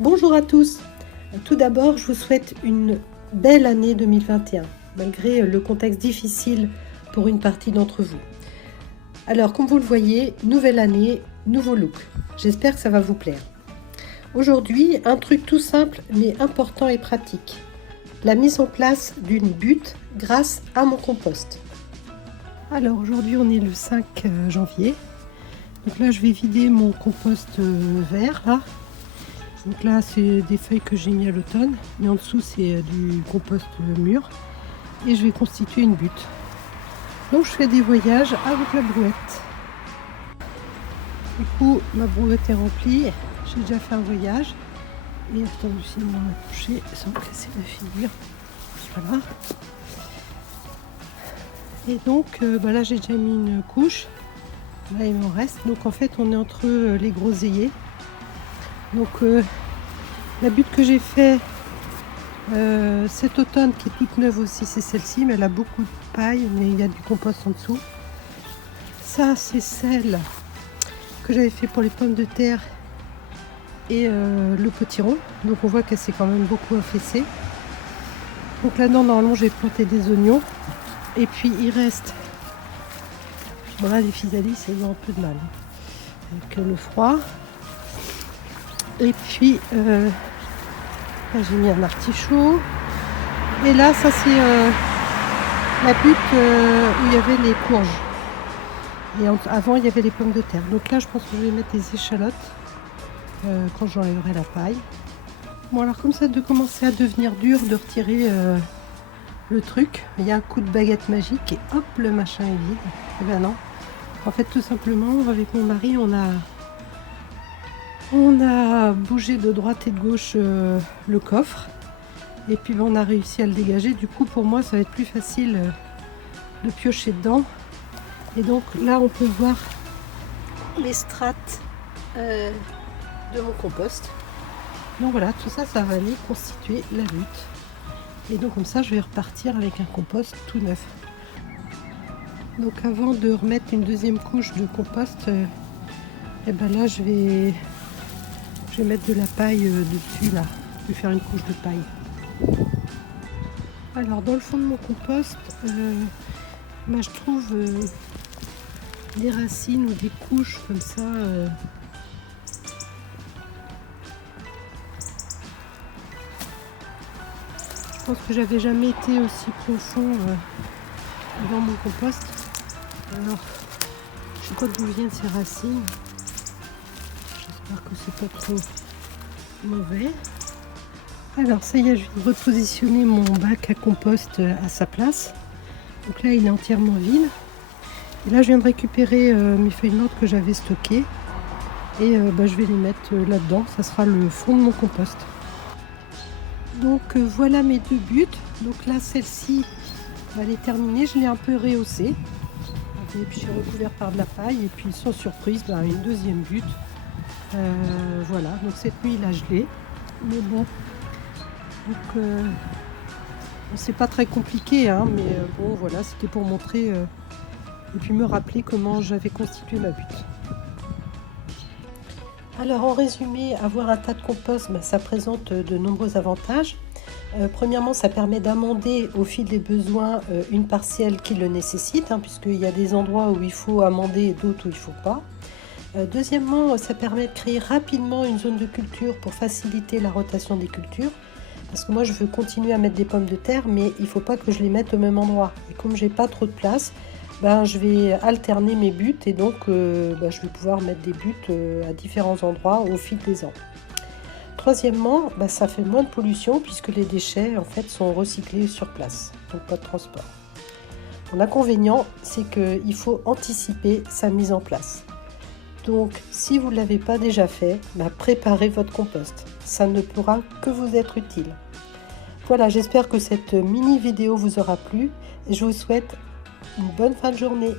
Bonjour à tous. Tout d'abord, je vous souhaite une belle année 2021, malgré le contexte difficile pour une partie d'entre vous. Alors, comme vous le voyez, nouvelle année, nouveau look. J'espère que ça va vous plaire. Aujourd'hui, un truc tout simple mais important et pratique. La mise en place d'une butte grâce à mon compost. Alors aujourd'hui, on est le 5 janvier. Donc là, je vais vider mon compost vert là. Donc là, c'est des feuilles que j'ai mis à l'automne, mais en dessous, c'est du compost mûr. Et je vais constituer une butte. Donc je fais des voyages avec la brouette. Du coup, ma brouette est remplie. J'ai déjà fait un voyage. Et attends, sinon on va toucher sans me casser la figure. Voilà. Et donc là, j'ai déjà mis une couche. Là, il m'en reste. Donc en fait, on est entre les groseilliers. Donc la butte que j'ai fait cet automne, qui est toute neuve aussi, c'est celle-ci, mais elle a beaucoup de paille, mais il y a du compost en dessous. Ça, c'est celle que j'avais fait pour les pommes de terre et le potiron. Donc on voit qu'elle s'est quand même beaucoup affaissée. Donc là-dedans, normalement, j'ai planté des oignons. Et puis il reste, voilà, les physalis, ils ont un peu de mal avec le froid. Et puis là, j'ai mis un artichaut. Et là, ça c'est la butte où il y avait les courges. Et avant, il y avait les pommes de terre. Donc là, je pense que je vais mettre des échalotes quand j'enlèverai la paille. Bon, alors comme ça de commencer à devenir dur, de retirer le truc, il y a un coup de baguette magique et hop, le machin est vide. Et ben non. En fait, tout simplement, avec mon mari, on a bougé de droite et de gauche le coffre. Et puis on a réussi à le dégager. Du coup, pour moi, ça va être plus facile de piocher dedans. Et donc là, on peut voir les strates de mon compost. Donc voilà, tout ça, ça va aller constituer la butte. Et donc comme ça, je vais repartir avec un compost tout neuf. Donc avant de remettre une deuxième couche de compost, et ben là, je vais mettre de la paille dessus là. Je vais faire une couche de paille. Alors dans le fond de mon compost, je trouve des racines ou des couches comme ça. Je pense que j'avais jamais été aussi profond dans mon compost. Alors, je sais pas d'où viennent ces racines. J'espère que c'est pas trop mauvais. Alors ça y est, je viens de repositionner mon bac à compost à sa place. Donc là, il est entièrement vide. Et là, je viens de récupérer mes feuilles mortes que j'avais stockées. Et je vais les mettre là-dedans. Ça sera le fond de mon compost. Donc voilà mes deux buttes. Donc là, celle-ci, elle est terminée. Je l'ai un peu rehaussée. Et puis je suis recouvert par de la paille. Et puis sans surprise, une deuxième butte. Voilà, donc cette nuit, là, je l'ai. Mais bon, donc c'est pas très compliqué, hein, mais bon, voilà, c'était pour montrer et puis me rappeler comment j'avais constitué ma butte. Alors en résumé, avoir un tas de compost, ça présente de nombreux avantages. Premièrement, ça permet d'amender au fil des besoins une parcelle qui le nécessite, puisqu'il y a des endroits où il faut amender et d'autres où il ne faut pas. Deuxièmement, ça permet de créer rapidement une zone de culture pour faciliter la rotation des cultures. Parce que moi, je veux continuer à mettre des pommes de terre, mais il ne faut pas que je les mette au même endroit. Et comme j'ai pas trop de place, je vais alterner mes buttes et donc je vais pouvoir mettre des buttes à différents endroits au fil des ans. Troisièmement, ça fait moins de pollution puisque les déchets en fait sont recyclés sur place, donc pas de transport. L'inconvénient, c'est qu'il faut anticiper sa mise en place. Donc, si vous ne l'avez pas déjà fait, préparez votre compost. Ça ne pourra que vous être utile. Voilà, j'espère que cette mini vidéo vous aura plu et je vous souhaite une bonne fin de journée.